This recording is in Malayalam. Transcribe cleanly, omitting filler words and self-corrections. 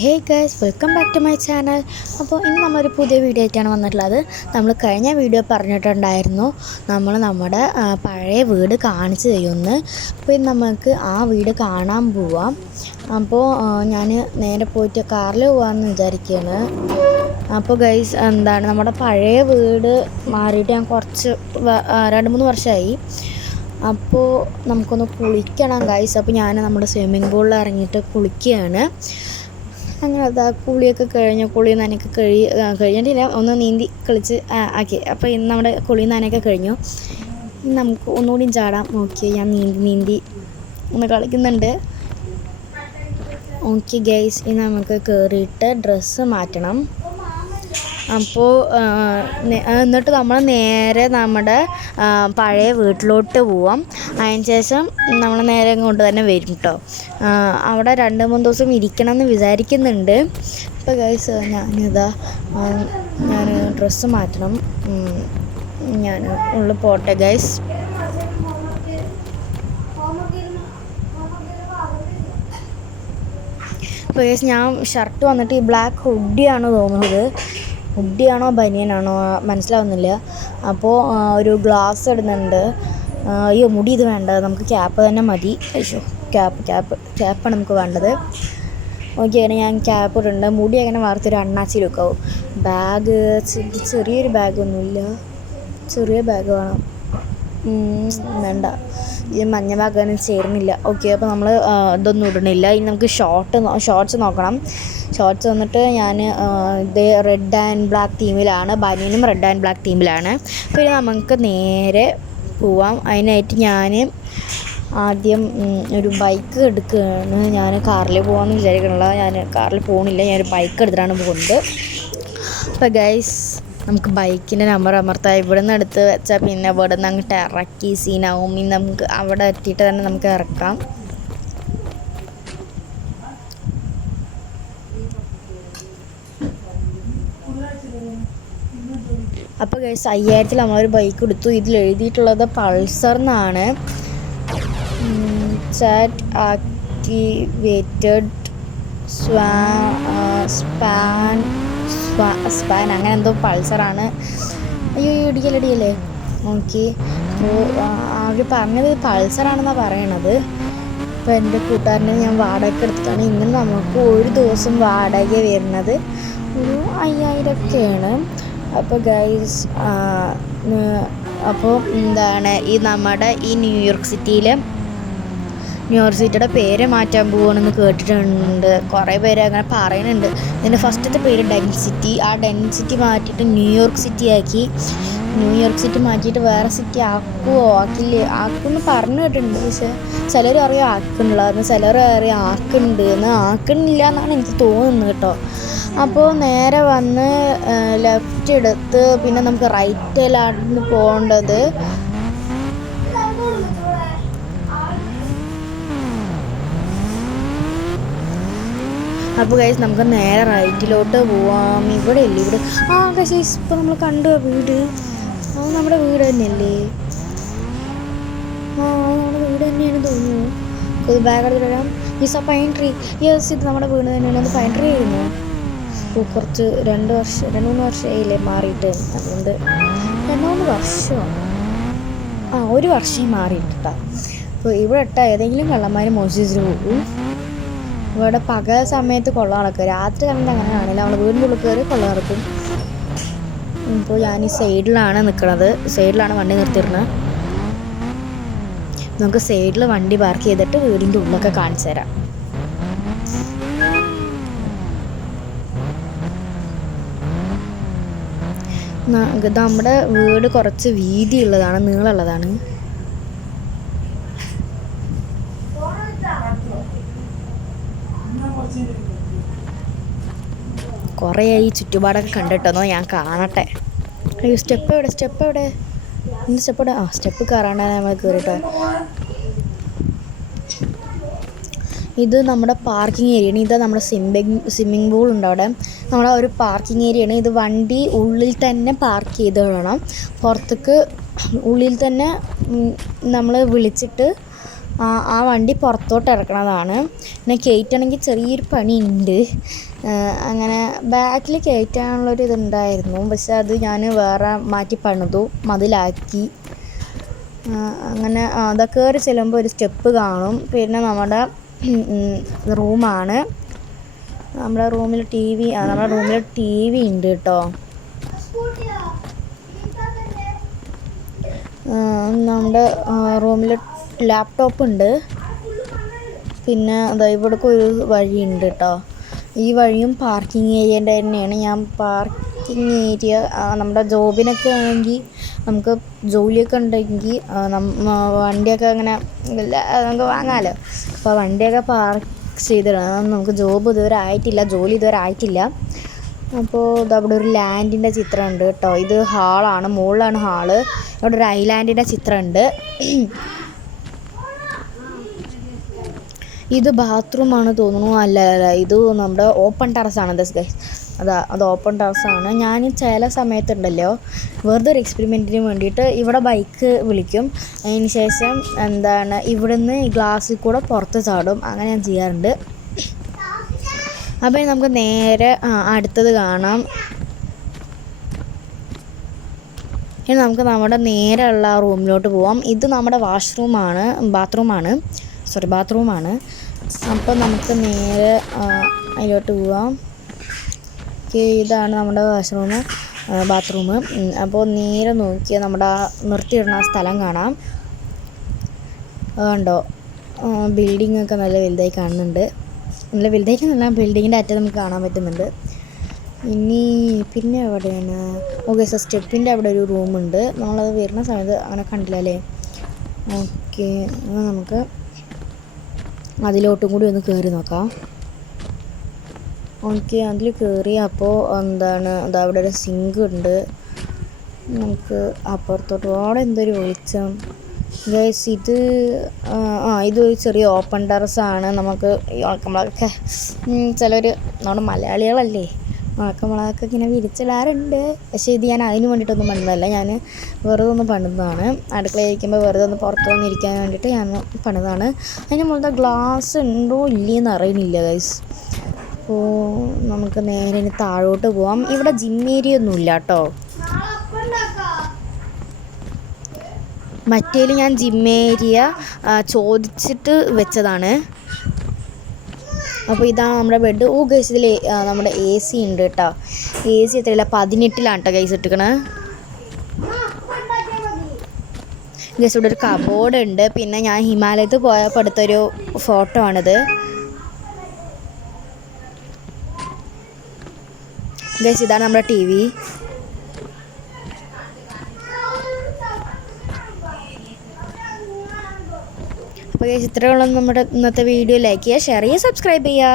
Hey guys, welcome back to my channel. അപ്പോൾ ഇന്ന് നമ്മളൊരു പുതിയ വീഡിയോ ആയിട്ടാണ് വന്നിട്ടുള്ളത്. നമ്മൾ കഴിഞ്ഞ വീഡിയോ പറഞ്ഞിട്ടുണ്ടായിരുന്നു നമ്മുടെ പഴയ വീട് കാണിച്ചു തരുമെന്ന്. അപ്പോൾ ഇന്ന് നമുക്ക് ആ വീട് കാണാൻ പോവാം. അപ്പോൾ ഞാൻ നേരെ പോയിട്ട് കാറിൽ പോകാമെന്ന് വിചാരിക്കുകയാണ്. അപ്പോൾ ഗൈസ്, നമ്മുടെ പഴയ വീട് മാറിയിട്ട് ഞാൻ കുറച്ച് 2-3 വർഷമായി. അപ്പോൾ നമുക്കൊന്ന് കുളിക്കണം ഗൈസ്. അപ്പോൾ ഞാൻ നമ്മുടെ സ്വിമ്മിംഗ് പൂളിൽ ഇറങ്ങിയിട്ട് കുളിക്കുകയാണ്. അങ്ങനെ അതാ കുളിയൊക്കെ കഴിഞ്ഞു. കുളി നനയൊക്കെ കഴിഞ്ഞിട്ടില്ല, ഒന്ന് നീന്തി കളിച്ച് ആക്കി. അപ്പോൾ ഇന്ന് നമ്മുടെ കുളി നനയൊക്കെ കഴിഞ്ഞു. നമുക്ക് ഒന്നുകൂടി ചാടാം. ഓക്കെ, ഞാൻ നീന്തി ഒന്ന് കളിക്കുന്നുണ്ട്. ഓക്കെ ഗൈസ്, ഇനി നമുക്ക് കയറിയിട്ട് ഡ്രസ്സ് മാറ്റണം. അപ്പോൾ എന്നിട്ട് നമ്മൾ നേരെ നമ്മുടെ പഴയ വീട്ടിലോട്ട് പോവാം. അതിന് ശേഷം നമ്മൾ നേരെ ഇങ്ങോട്ട് തന്നെ വരും കേട്ടോ. അവിടെ 2-3 ദിവസം ഇരിക്കണം എന്ന് വിചാരിക്കുന്നുണ്ട്. അപ്പോൾ ഗൈസ്, ഞാൻ ഡ്രസ്സ് മാറ്റണം. ഞാൻ ഉള്ളിൽ പോട്ടെ ഗൈസ്. അപ്പോൾ ഗൈസ്, ഞാൻ ഷർട്ട് വന്നിട്ട് ഈ ബ്ലാക്ക് ഹുഡിയാണ് തോന്നുന്നത്. ഹുഡിയാണോ ബനിയനാണോ മനസ്സിലാവുന്നില്ല. അപ്പോൾ ഒരു ഗ്ലാസ് ഇടുന്നുണ്ട്. അയ്യോ, മുടി ഇത് വേണ്ട, നമുക്ക് ക്യാപ്പ് തന്നെ മതി. അയ്യോ, ക്യാപ്പാണ് നമുക്ക് വേണ്ടത്. ഓക്കെ, അങ്ങനെ ഞാൻ ക്യാപ്പ് ഇടുന്നുണ്ട്. മുടി അങ്ങനെ വാർത്തൊരു അണ്ണാച്ചിൽ വെക്കാവും. ബാഗ് ചെറിയൊരു ബാഗൊന്നുമില്ല, ചെറിയ ബാഗ് വേണം. വേണ്ട, ഈ മഞ്ഞ ബാഗൊന്നും ചേരുന്നില്ല. ഓക്കെ, അപ്പോൾ നമ്മൾ ഇതൊന്നും ഇടണില്ല. ഇനി നമുക്ക് ഷോർട്ട്സ് നോക്കണം. ഷോർട്ട്സ് വന്നിട്ട് ഞാൻ ഇത് റെഡ് ആൻഡ് ബ്ലാക്ക് തീമിലാണ്, ബനിയനും റെഡ് ആൻഡ് ബ്ലാക്ക് തീമിലാണ്. പിന്നെ നമുക്ക് നേരെ പോവാം. അതിനായിട്ട് ഞാൻ ആദ്യം ഒരു ബൈക്ക് എടുക്കുകയാണ്. ഞാൻ കാറിൽ പോകാമെന്ന് വിചാരിക്കണില്ല. ഞാൻ കാറിൽ പോകുന്നില്ല, ഞാനൊരു ബൈക്ക് എടുത്തിട്ടാണ് പോകുന്നത്. അപ്പോൾ ഗൈസ്, നമുക്ക് ബൈക്കിൻ്റെ നമ്പർ അമർത്താം. ഇവിടെ നിന്ന് എടുത്ത് വെച്ചാൽ പിന്നെ ഇവിടെ നിന്ന് അങ്ങോട്ട് ഇറക്കി സീനാവും. ഇനി നമുക്ക് അവിടെ എത്തിയിട്ട് തന്നെ നമുക്ക് ഇറക്കാം. അപ്പോൾ ഗൈസ്, 5000 നമ്മളൊരു ബൈക്ക് എടുത്തു. ഇതിൽ എഴുതിയിട്ടുള്ളത് പൾസർ എന്നാണ്. ചാറ്റ് ആക്ടിവേറ്റഡ് സ്പാൻ അങ്ങനെ എന്തോ പൾസറാണ്. അയ്യോ, ഇടിയല്ലേ. ഓക്കെ, അപ്പോൾ അവർ പറഞ്ഞത് പൾസറാണെന്നാണ് പറയണത്. അപ്പോൾ എൻ്റെ കൂട്ടുകാരനെ ഞാൻ വാടക എടുത്തിട്ടാണ്. ഇങ്ങനെ നമുക്ക് ഒരു ദിവസം വാടക വരുന്നത് ഒരു 5000 അപ്പോൾ ഗൈസ്, അപ്പോൾ നമ്മുടെ ഈ ന്യൂയോർക്ക് സിറ്റിയുടെ പേര് മാറ്റാൻ പോകണമെന്ന് കേട്ടിട്ടുണ്ട്. കുറേ പേര് അങ്ങനെ പറയുന്നുണ്ട്. ഇതിൻ്റെ ഫസ്റ്റത്തെ പേര് ഡെൻസിറ്റി. ആ ഡെൻസിറ്റി മാറ്റിയിട്ട് ന്യൂയോർക്ക് സിറ്റി ആക്കി. ന്യൂയോർക്ക് സിറ്റി മാറ്റിയിട്ട് വേറെ സിറ്റി ആക്കുമെന്ന് പറഞ്ഞു കേട്ടിട്ടുണ്ട്. പക്ഷേ ചിലർ അറിയാം ആക്കുന്നുള്ളതെന്ന്, ചിലർ അറിയാം ആക്കുന്നില്ല എന്നാണ് എനിക്ക് തോന്നുന്നത് കേട്ടോ. അപ്പോൾ നേരെ വന്ന് ലെഫ്റ്റ് എടുത്ത് പിന്നെ നമുക്ക് റൈറ്റിലാണ് പോകേണ്ടത്. അപ്പോൾ ഗൈസ്, നമുക്ക് നേരെ റൈറ്റിലോട്ട് പോവാം. ഇവിടെ ഗൈസ്, ഇപ്പോൾ നമ്മൾ കണ്ട വീട് അത് നമ്മുടെ വീട് തന്നെയല്ലേ? നമ്മുടെ വീട് തന്നെയാണ് തോന്നുന്നു. ബാഗ് എടുത്ത് വരാം. ആ പൈൻ ട്രീ. യെസ്, ഇത് നമ്മുടെ വീട് തന്നെയാണ്. അത് പൈൻ ട്രീ ആയിരുന്നു. ഇപ്പോൾ കുറച്ച് 2-3 വർഷമായില്ലേ മാറിയിട്ട്. അതുകൊണ്ട് 2-3 വർഷമാണ്. 1 വർഷം മാറിയിട്ടാ. അപ്പോൾ ഇവിടെ ഏതെങ്കിലും കള്ളന്മാർ മോഷ്ടിച്ചിട്ട് പോകും. ഇവിടെ പകൽ സമയത്ത് കൊള്ള നടക്കും, രാത്രി സമയത്ത് അങ്ങനെ കാണില്ല. നമ്മൾ വീടിൻ്റെ ഉള്ളിൽ കയറി കൊള്ള നടക്കും. ഇപ്പോൾ ഞാൻ ഈ സൈഡിലാണ് നിൽക്കുന്നത്. സൈഡിലാണ് വണ്ടി നിർത്തിയിരുന്നത്. നമുക്ക് സൈഡിൽ വണ്ടി പാർക്ക് ചെയ്തിട്ട് വീടിൻ്റെ ഉള്ളൊക്കെ കാണിച്ചു തരാം. നമ്മുടെ വീട് കുറച്ച് വീതിയുള്ളതാണ്, നീളമുള്ളതാണ്. കുറേ ഈ ചുറ്റുപാടൊക്കെ കണ്ടിട്ടെന്നോ ഞാൻ കാണട്ടെ. അയ്യോ, സ്റ്റെപ്പ് എവിടെ? സ്റ്റെപ്പ് കയറാണ്ടാണ് നമ്മൾ കയറിട്ടോ. ഇത് നമ്മുടെ പാർക്കിംഗ് ഏരിയയാണ്. ഇത് നമ്മുടെ സ്വിമ്മിംഗ് പൂൾ ഉണ്ട് അവിടെ. നമ്മുടെ ഒരു പാർക്കിംഗ് ഏരിയയാണ് ഇത്. വണ്ടി ഉള്ളിൽ തന്നെ പാർക്ക് ചെയ്ത് വിടണം. പുറത്തേക്ക് ഉള്ളിൽ തന്നെ നമ്മൾ വിളിച്ചിട്ട് ആ വണ്ടി പുറത്തോട്ട് ഇറക്കണതാണ്. പിന്നെ കയറ്റണമെങ്കിൽ ചെറിയൊരു പണിയുണ്ട്. അങ്ങനെ ബാക്കിൽ കയറ്റാനുള്ളൊരു ഇതുണ്ടായിരുന്നു, പക്ഷെ അത് ഞാൻ വേറെ മാറ്റി പണിതു, മതിലാക്കി. അങ്ങനെ അതൊക്കെ കയറി ചെല്ലുമ്പോൾ ഒരു സ്റ്റെപ്പ് കാണും. പിന്നെ നമ്മുടെ റൂമാണ്. നമ്മുടെ റൂമിൽ ടി വി ഉണ്ട് കേട്ടോ. നമ്മുടെ റൂമിൽ ലാപ്ടോപ്പ് ഉണ്ട്. പിന്നെ അതാ ഇവിടേക്ക് ഒരു വഴിയുണ്ട് കേട്ടോ. ഈ വഴിയും പാർക്കിംഗ് ഏരിയൻ്റെ തന്നെയാണ്. ഞാൻ പാർക്കിംഗ് ഏരിയ നമ്മുടെ ജോബിനൊക്കെ ആണെങ്കിൽ, നമുക്ക് ജോലിയൊക്കെ ഉണ്ടെങ്കിൽ വണ്ടിയൊക്കെ അങ്ങനെ നമുക്ക് വാങ്ങാമല്ലോ. അപ്പോൾ വണ്ടിയൊക്കെ പാർക്ക് ചെയ്തിടണം. നമുക്ക് ജോലി ഇതുവരെ ആയിട്ടില്ല. അപ്പോൾ ഇതവിടെ ഒരു ലാൻഡിൻ്റെ ചിത്രമുണ്ട് കേട്ടോ. ഇത് ഹാളാണ്, മുകളിലാണ് ഹാള്. ഇവിടെ ഒരു ഐലാൻഡിൻ്റെ ചിത്രമുണ്ട്. ഇത് ബാത്റൂമാണ് തോന്നുന്നു. അല്ല, ഇത് നമ്മുടെ ഓപ്പൺ ടെറസാണ് ഗൈസ്. അത് ഓപ്പൺ ടെറസാണ്. ഞാൻ ചില സമയത്തുണ്ടല്ലോ, വെറുതെ ഒരു എക്സ്പെരിമെൻറ്റിന് വേണ്ടിയിട്ട് ഇവിടെ ബൈക്ക് വിളിക്കും. അതിന് ശേഷം ഇവിടുന്ന് ഗ്ലാസ്സിൽ കൂടെ പുറത്ത് ചാടും. അങ്ങനെ ഞാൻ ചെയ്യാറുണ്ട്. അപ്പോൾ നമുക്ക് നേരെ അടുത്തത് കാണാം. ഇനി നമുക്ക് നമ്മുടെ നേരെയുള്ള റൂമിലോട്ട് പോവാം. ഇത് നമ്മുടെ ബാത്റൂമാണ്. അപ്പോൾ നമുക്ക് നേരെ അതിലോട്ട് പോവാം. ഇതാണ് നമ്മുടെ ബാത്റൂം. അപ്പോൾ നേരെ നോക്കിയാൽ നമ്മുടെ നിർത്തിയിടുന്ന സ്ഥലം കാണാം. കണ്ടോ, ബിൽഡിങ്ങൊക്കെ നല്ല വലുതായി കാണുന്നുണ്ട്. ബിൽഡിങ്ങിൻ്റെ അറ്റം നമുക്ക് കാണാൻ പറ്റുന്നുണ്ട്. പിന്നെ എവിടെയാണ്? ഓക്കെ, സ്റ്റെപ്പിൻ്റെ അവിടെ ഒരു റൂമുണ്ട്. നമ്മളത് വരുന്ന സമയത്ത് അങ്ങനെ കണ്ടില്ല അല്ലേ? ഓക്കെ, നമുക്ക് അതിലോട്ടും കൂടി ഒന്ന് കയറി നോക്കാം. ഓക്കെ, അതിൽ കയറി. അപ്പോൾ അവിടെ ഒരു സിങ്ക് ഉണ്ട്. നമുക്ക് അപ്പുറത്തോട്ട് അവിടെ എന്തൊരു വെളിച്ചം ഗൈസ്. ഇത് ചെറിയ ഓപ്പൺ ടെറസാണ്. നമുക്ക് ഉണക്കമുളകൊക്കെ ചിലർ, നമ്മുടെ മലയാളികളല്ലേ, ഉണക്കമുളകൊക്കെ ഇങ്ങനെ വിരിച്ചിടാറുണ്ട്. പക്ഷേ ഇത് ഞാൻ അതിന് വേണ്ടിയിട്ടൊന്നും പണിതല്ല. ഞാൻ വെറുതെ ഒന്ന് പണിതാണ്. അടുക്കളയിരിക്കുമ്പോൾ വെറുതെ ഒന്ന് പുറത്ത് വന്നിരിക്കാൻ വേണ്ടിയിട്ട് ഞാൻ പണിതാണ്. അതിന് മുകളിൽ ഗ്ലാസ് ഉണ്ടോ ഇല്ലയെന്ന് അറിയുന്നില്ല ഗൈസ്. അപ്പോൾ നമുക്ക് നേരെ ഇനി താഴോട്ട് പോവാം. ഇവിടെ ജിം ഏരിയ ഒന്നുമില്ല കേട്ടോ. മറ്റേൽ ഞാൻ ജിം ഏരിയ ചോദിച്ചിട്ട് വെച്ചതാണ്. അപ്പോൾ ഇതാണ് നമ്മുടെ ബെഡ്. ഗൈസ്, ഇതിൽ നമ്മുടെ AC ഉണ്ട് കേട്ടോ. AC എത്രയില്ല, 18-ലാണ് കേട്ടോ ഗൈസ് ഇട്ടിക്കണേ. ഗൈസ്, ഇവിടെ ഒരു കബോർഡ് ഉണ്ട്. പിന്നെ ഞാൻ ഹിമാലയത്ത് പോയപ്പോൾ എടുത്തൊരു ഫോട്ടോ ആണിത്. ഗൈസ്, ഇതാണ് നമ്മുടെ TV. അപ്പോൾ ഗൈസ്, ഇത്രയുള്ള നമ്മുടെ ഇന്നത്തെ വീഡിയോ. ലൈക്ക് ചെയ്യുക, ഷെയർ ചെയ്യുക, സബ്സ്ക്രൈബ് ചെയ്യുക.